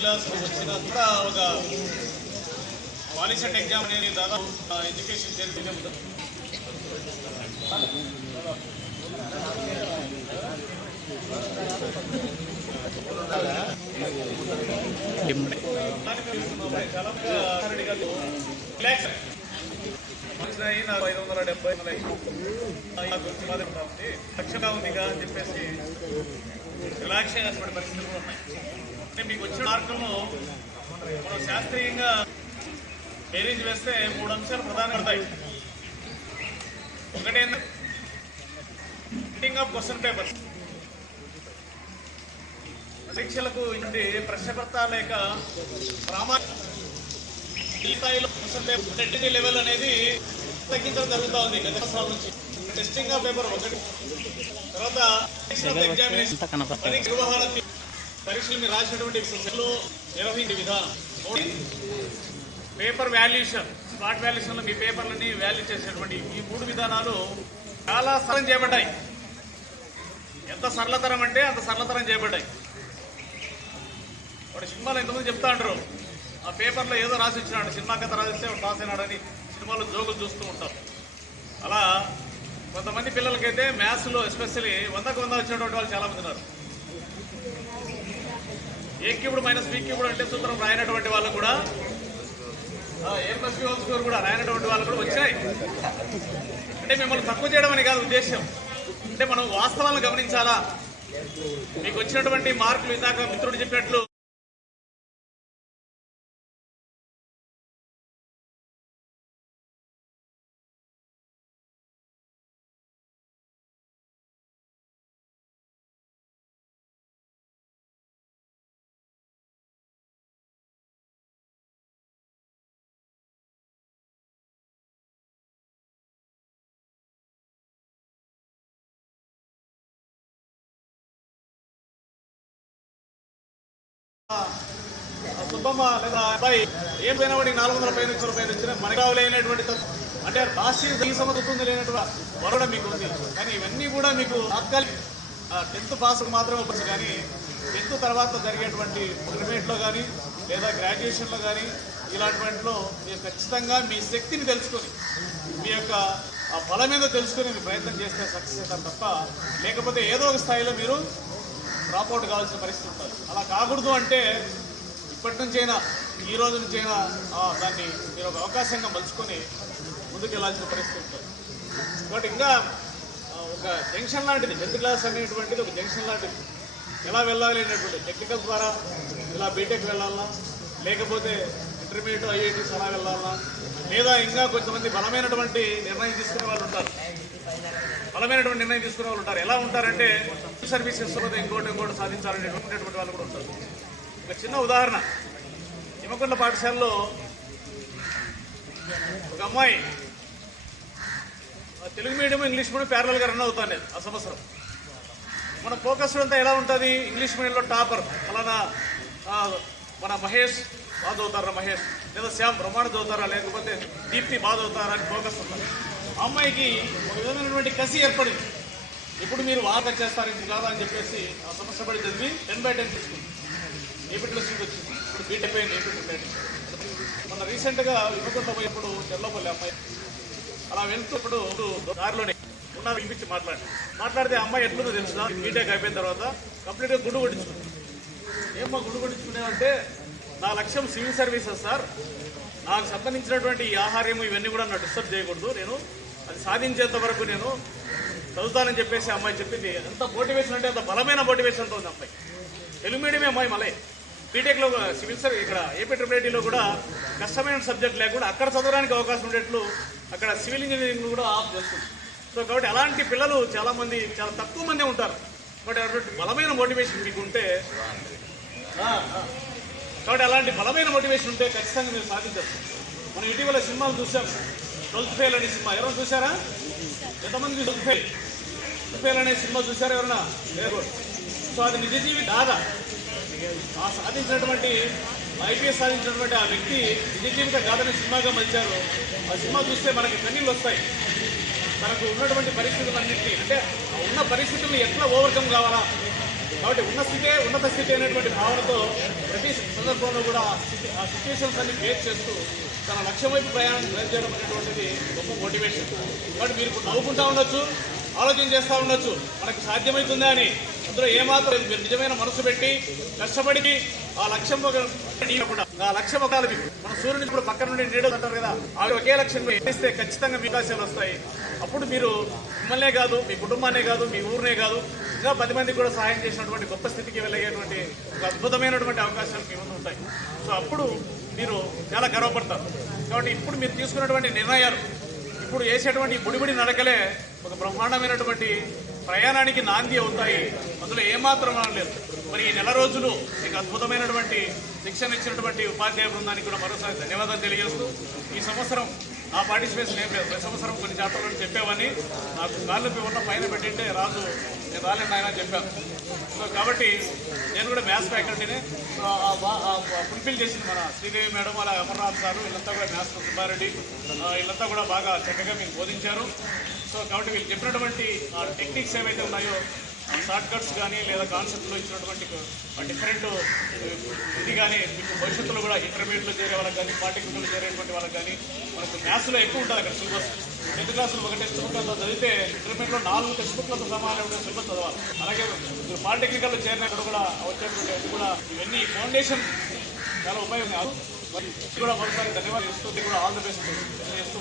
Class వచ్చినంత ఒక POLYCET exam అనేది దాదాపు ఎడ్యుకేషన్ చేరుతూనే ఉంటుంది. నాకు 570 లక్షగా ఉందిగా అని చెప్పేసి రిలాక్స్గా పడే పరిస్థితులు కూడా ఉన్నాయి. అంటే మీకు వచ్చిన మార్కులను మనం శాస్త్రీయంగా బేరీజ్ వేస్తే 3 అంశాలు ప్రధానంగా పడతాయి. ఒకటేంటి రైటింగ్ ఆఫ్ క్వశ్చన్ పేపర్స్, పరీక్షలకు ఇంటి ప్రశ్నకర్త లేక ప్రామాణిక స్థాయిలో క్వశ్చన్ పేపర్ లెవెల్ అనేది తగ్గించడం జరుగుతూ ఉంది గత సంవత్సరాల నుంచి. టెస్టింగ్ ఆఫ్ పేపర్ ఒకటి, తర్వాత ఎగ్జామినేషన్ పరీక్షలు మీరు రాసినటువంటి నిర్వహించే విధానం, పేపర్ వాల్యుయేషన్, స్పాట్ వాల్యుయేషన్లో మీ పేపర్లని వాల్యూ చేసేటువంటి ఈ 3 విధానాలు చాలా సరళం చేయబడ్డాయి. ఎంత సరళతరం అంటే అంత సరళతరం చేయబడ్డాయి. వాడు సినిమాలో ఎంతమంది చెప్తా అంటారు, ఆ పేపర్లో ఏదో రాసి వచ్చినాడు, సినిమా కథ రాసిస్తే వాడు పాస్ అయినాడని సినిమాలో జోకులు చూస్తూ ఉంటాం. అలా కొంతమంది పిల్లలకైతే మ్యాథ్స్లో ఎస్పెషల్లీ 100కు 100 వచ్చినటువంటి వాళ్ళు చాలామంది ఉన్నారు. ఏ క్యూబ్డ్ మైనస్ బి క్యూబ్డ్ అంటే సూత్రం రాయనటువంటి వాళ్ళు కూడా, ఏ ప్లస్ బి హోల్ స్క్వేర్ కూడా రాయనటువంటి వాళ్ళు కూడా వచ్చాయి. అంటే మిమ్మల్ని తక్కువ చేయడం అని కాదు ఉద్దేశం. అంటే మనం వాస్తవాలను గమనించాలా. మీకు వచ్చినటువంటి మార్కులు ఇందాక మిత్రుడు చెప్పినట్లు సుబ్బమ్మ లేదా అబ్బాయి ఏం పోయినా వాడికి 400 పైన వచ్చిన మనకు లేనటువంటి అంటే రాష్ట్రీయ ఈ సమర్థతుంది లేనటువంటి వరడ మీకు ఉంది. కానీ ఇవన్నీ కూడా మీకు తాత్కాలిక 10th పాస్కు మాత్రమే వచ్చు. కానీ 10th తర్వాత జరిగేటువంటి ఇంటర్మీడియట్లో కానీ లేదా గ్రాడ్యుయేషన్లో కానీ ఇలాంటి వాటిలో మీరు ఖచ్చితంగా మీ శక్తిని తెలుసుకొని మీ యొక్క ఆ బలం మీద తెలుసుకొని మీరు ప్రయత్నం చేస్తే సక్సెస్ అవుతారు తప్ప, లేకపోతే ఏదో ఒక స్థాయిలో మీరు డ్రాప్అవుట్ కావాల్సిన పరిస్థితి ఉంటుంది. అలా కాకూడదు అంటే ఇప్పటి నుంచైనా, ఈ రోజు నుంచైనా దాన్ని మీరు ఒక అవకాశంగా మలుచుకొని ముందుకు వెళ్ళాల్సిన పరిస్థితి ఉంటుంది. కాబట్టి ఇంకా ఒక జంక్షన్ లాంటిది 10th క్లాస్ అనేటువంటిది ఒక జంక్షన్ లాంటిది. ఎలా వెళ్ళాలి అనేటువంటి టెక్నికల్ ద్వారా ఇలా బీటెక్ వెళ్ళాలా, లేకపోతే ఇంటర్మీడియట్ ఐఐటీస్ అలా వెళ్ళాలా, లేదా ఇంకా కొంతమంది బలమైనటువంటి నిర్ణయం తీసుకునే వాళ్ళు ఉంటారు. ఎలా ఉంటారంటే సర్వీసెస్ ఇంకోటి సాధించాలనేటువంటి వాళ్ళు కూడా ఉంటారు. ఒక చిన్న ఉదాహరణ, హిమకొండ పాఠశాలలో ఒక అమ్మాయి తెలుగు మీడియం ఇంగ్లీష్ మీడియం ప్యారలల్గా రన్ అవుతాను ఆ సంవత్సరం. మన ఫోకస్ అంతా ఎలా ఉంటుంది, ఇంగ్లీష్ మీడియంలో టాపర్ అలానా మన మహేష్ బాగా చదువుతారా, మహేష్ లేదా శ్యామ్ బ్రహ్మాండ చదువుతారా, లేకపోతే దీప్తి బాగా చదువుతారా అని ఫోకస్ ఉంటుంది. ఆ అమ్మాయికి ఒక విధమైనటువంటి కసి ఏర్పడింది. ఇప్పుడు మీరు వాక చేస్తారని కాదా అని చెప్పేసి ఆ సమస్య పడి చదివి 10/10 తీసుకుంది. ఏపీలో సీట్ వచ్చింది. ఇప్పుడు బీటెక్ అయింది. ఏపీ మొన్న రీసెంట్గా యువకుల్లో పోయినప్పుడు చెల్లపల్లి అమ్మాయి అలా వెళ్తూ ఇప్పుడు దారిలోనే ఉన్న వినిపించి మాట్లాడితే అమ్మాయి ఎట్లుందో తెలుసుదా, బీటెక్ అయిపోయిన తర్వాత కంప్లీట్గా గుండు కొట్టించుకుంది. ఏమో గుండు కొట్టించుకునేవంటే, నా లక్ష్యం సివిల్ సర్వీసెస్ సార్, నాకు సంబంధించినటువంటి ఈ ఆహార్యం ఇవన్నీ కూడా నాకు డిస్టర్బ్ చేయకూడదు, నేను అది సాధించేంత వరకు నేను చదువుతానని చెప్పేసి అమ్మాయి చెప్పింది. ఎంత మోటివేషన్ అంటే అంత బలమైన మోటివేషన్తో ఉంది అమ్మాయి. తెలుగు మీడియమే అమ్మాయి మళ్ళీ బీటెక్లో సివిల్ సర్వీస్ ఇక్కడ ఏపీ ట్రిపుల్ కూడా కష్టమైన సబ్జెక్ట్ లేకుండా అక్కడ చదవడానికి అవకాశం ఉండేట్లు అక్కడ సివిల్ ఇంజనీరింగ్ కూడా ఆఫ్ చేస్తుంది. సో కాబట్టి అలాంటి పిల్లలు చాలామంది, చాలా తక్కువ మంది ఉంటారు. కాబట్టి అటువంటి బలమైన మోటివేషన్ మీకు ఉంటే, అలాంటి బలమైన మోటివేషన్ ఉంటే ఖచ్చితంగా మీరు సాధించచ్చు. మనం ఇటీవల సినిమాలు చూసాం. 12th ఫెయిల్ అనే సినిమా ఎవరైనా చూసారా? ఎంతమంది 12th ఫెయిల్ అనే సినిమా చూసారా ఎవరన్నా? లేదు. సో అది నిజ జీవిత గాథ. ఆ సాధించినటువంటి ఐపీఎస్ సాధించినటువంటి ఆ వ్యక్తి నిజ జీవిత గాథని సినిమాగా మలిచారు. ఆ సినిమా చూస్తే మనకి కన్నీళ్ళు వస్తాయి. మనకు ఉన్నటువంటి పరిస్థితులన్నింటినీ, అంటే ఉన్న పరిస్థితులను ఎట్లా ఓవర్కమ్ కావాలా, కాబట్టి ఉన్నత స్థితి అనేటువంటి భావనతో ప్రతి సందర్భంలో కూడా ఆ సిచ్యువేషన్స్ అన్ని ఫేస్ చేస్తూ తన లక్ష్యం వైపు ప్రయాణం చేయడం అనేటువంటిది గొప్ప మోటివేషన్. కాబట్టి మీరు ఇప్పుడు నవ్వుకుంటా ఉండొచ్చు, ఆలోచన చేస్తూ ఉండొచ్చు మనకు సాధ్యమవుతుందా అని. అందులో ఏమాత్రం లేదు. మీరు నిజమైన మనసు పెట్టి కష్టపడి ఆ లక్ష్యం ఆ లక్ష్యం ఒక మన సూర్యుని ఇప్పుడు పక్కన నుండి నీడలు అంటారు కదా, అవి ఒకే లక్ష్యం వేస్తే ఖచ్చితంగా మీ అవకాశాలు వస్తాయి. అప్పుడు మీరు మిమ్మల్నే కాదు, మీ కుటుంబాన్నే కాదు, మీ ఊరినే కాదు, ఇంకా 10 మందికి కూడా సహాయం చేసినటువంటి గొప్ప స్థితికి వెళ్ళగేటువంటి ఒక అద్భుతమైనటువంటి అవకాశాలు మీ ముందు ఉంటాయి. సో అప్పుడు మీరు చాలా గర్వపడతారు. కాబట్టి ఇప్పుడు మీరు తీసుకున్నటువంటి నిర్ణయాలు, ఇప్పుడు వేసేటువంటి బుడిబుడి నడకలే ఒక బ్రహ్మాండమైనటువంటి ప్రయాణానికి నాంది అవుతాయి. అందులో ఏమాత్రం లేదు. మరి ఈ నెల రోజులు మీకు అద్భుతమైనటువంటి శిక్షణ ఇచ్చినటువంటి ఉపాధ్యాయ బృందానికి కూడా మరోసారి ధన్యవాదాలు తెలియజేస్తూ, ఈ సంవత్సరం నా పార్టిసిపేషన్ ఏం లేదు. ప్రతి సంవత్సరం కొన్ని చాప్టర్లను చెప్పేవని నాకు కాళ్ళు ఉన్న పైన పెట్టింటే రాజు నేను రాలేను ఆయన చెప్పాను. సో కాబట్టి నేను కూడా మ్యాథ్స్ ఫ్యాకల్టీనే. ఫుల్ఫిల్ చేసింది మన శ్రీదేవి మేడం, అలా అమర్నాథ్ సారు, వీళ్ళంతా కూడా మ్యాథ్స్ సుబ్బారెడ్డి, వీళ్ళంతా కూడా బాగా చక్కగా మీకు బోధించారు. సో కాబట్టి వీళ్ళు చెప్పినటువంటి టెక్నిక్స్ ఏవైతే ఉన్నాయో, షార్ట్ కట్స్ కానీ లేదా కాన్సెప్ట్లో ఇచ్చినటువంటి డిఫరెంట్ ఇది కానీ మీకు భవిష్యత్తులో కూడా ఇంటర్మీడియట్లో చేరే వాళ్ళకి కానీ పాలిటెక్నిక్లో చేరేటువంటి వాళ్ళకి కానీ మనకు మ్యాథ్స్లో ఎక్కువ ఉంటుంది అక్కడ సిలబస్. 10th క్లాసులు ఒక టెక్స్ట్ బుక్లతో చదివితే ఇంటర్మీడియట్లో 4 టెక్స్ట్ బుక్లతో సమానమైన సిలబస్ చదవాలి. అలాగే మీరు పాలిటెక్నికల్లో చేరినప్పుడు కూడా వచ్చేటువంటి కూడా ఇవన్నీ ఫౌండేషన్ చాలా ఉపయోగం. కూడా మరోసారి ధన్యవాదాలు చేస్తూ కూడా ఆల్ ది బెస్ట్ చేస్తూ